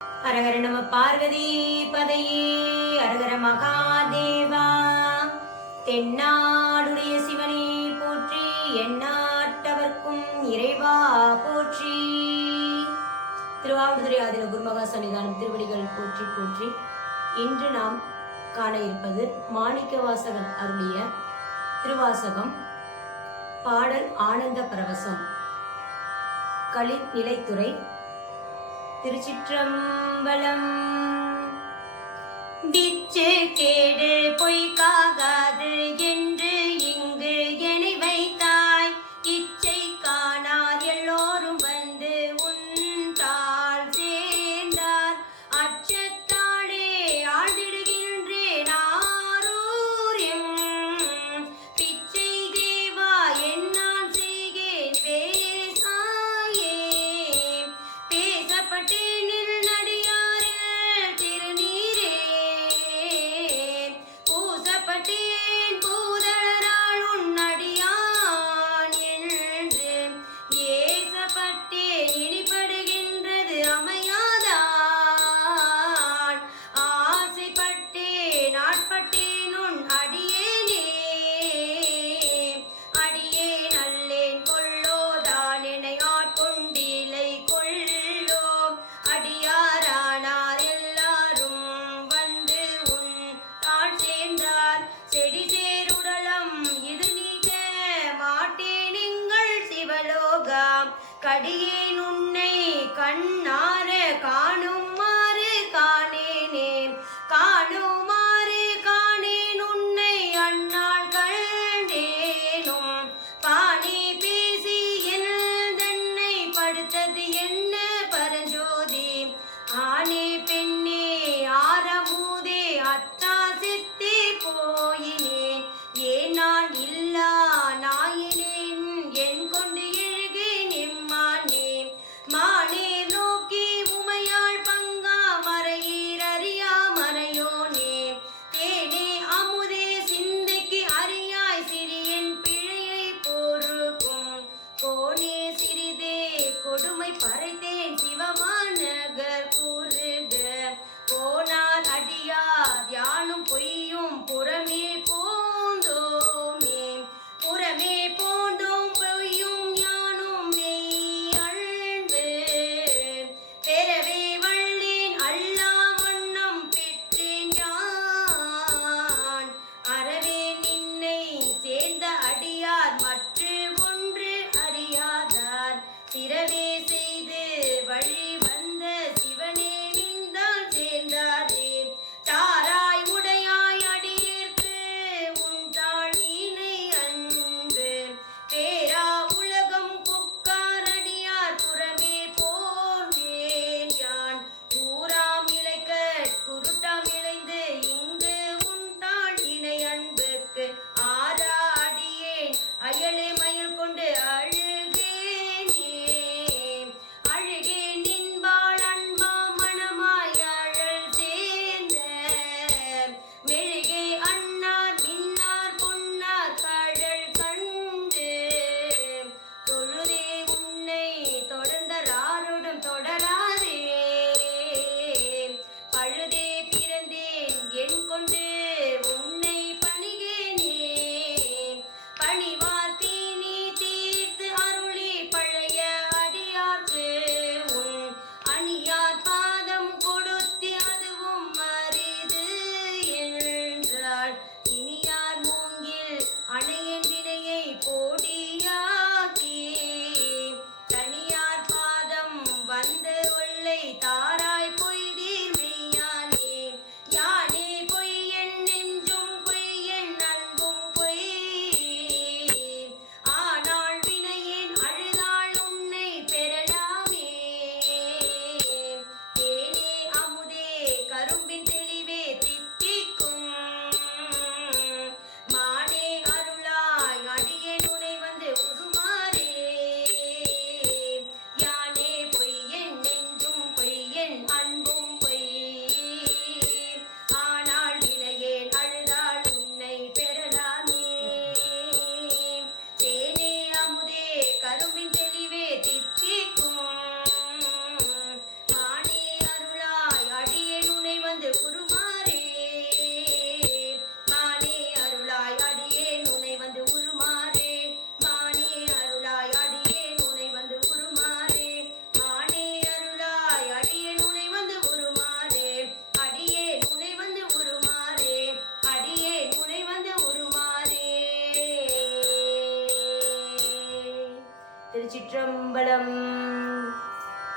அரகர நம பார்வதி பதையே அரகர மகாதேவா. தென்னாடுடைய சிவனே போற்றி, எந்நாட்டவர்க்கும் இறைவா போற்றி. திருவாவடுதுறை ஆதின குருமகா சன்னிதானம் திருவடிகள் போற்றி போற்றி. இன்று நாம் காண இருப்பது மாணிக்கவாசகன் அருளிய திருவாசகம். பாடல் ஆனந்த பரவசம். களி நிலைத்துறை. திருச்சிற்றம்பலம். விச்சு கேடு பொய்க்காகாது என்று இங்கு எனை வைத்தாய். இச்சை காணார் எல்லோரும் வந்து உன்தாள் சேர்ந்தார். அச்சத்தாளே ஆழ்ந்திடுகின்றேன் ஆரூரியம். பிச்சை தேவா என்னான் செய்கேன் பேசாயே. பேசப்பட்டேனில் நடியாரில் திருநீரே. பூசப்பட்டேன் பூதளரால் உன்னடியான் என்று. ஏசப்பட்டேன் இனிப்படுகின்றது அமையாதான். ஆசைப்பட்டேன் ஆட்பட்டேன் உன் அடியேனே. அடியேன் அல்லேன் கொள்ளோதான் என்னை ஆட்கொண்டிலை கொள்ளோ. அடியாரானார் எல்லாரும் வந்து உன் தாழ் சேர்ந்தார். செடி சேருடலம் இது நீக்க மாட்டேன் எங்கள் சிவலோகம். கடியேன் உன்னை கண்ணார காணுமாறு காணேனே. காணுமாறு காணேன் உன்னை அந்நாள் கண்டேனும். பாணி பேசி என் தன்னை படுத்தது என்ன பரஞ்சோதி. ஆனே பெண்ணே ஆரமூதே அத்தா செத்தே போயினேன். ஏனான் இல்லா நாயினேன் என் கொண்டு எழுகேன் எம்மானே. மானே நோக்கி உமையாள் பங்கா மறையீர் அறியா மறையோனே. தேனே அமுதே சிந்தைக்கு அறியாய் சிறியன் பிழையை பொறுக்கும். கோனே சிறிதே கொடுமை பறைத்தேன் சிவமாநகர் கூறுக. போனார் அடியார் யானும் பொய்யும் புறமே போந்தோமே. புறமே போந்தோம் பொய்யும் யானும் மெய் அழ்ந்து. பெறவே வள்ளேன் அல்லா வண்ணம் பெற்றேன் யான். அறவே நின்னை சேர்ந்த அடியார் மற்ற ஒன்று அறியாதார். சிறவே செய்து வழி வந்த சிவனே நின்றால் சேர்ந்தாரே. தாராய் உடையாய் அடியேற்கு உன்றாள் ஈனை அன்பு. பேரா உலகம் கொக்கார் அடியார் புறமே போன்றேன் யான். ஊராம் இலைக்கட் குருட்டாம் இழைந்து இங்கு உன்றாள் இணை அன்புக்கு. ஆரா அடியேன் அயலே மயில் கொண்டு அழுகேனே. அழுகேன் நின்ப திருச்சிற்றம்பலம்.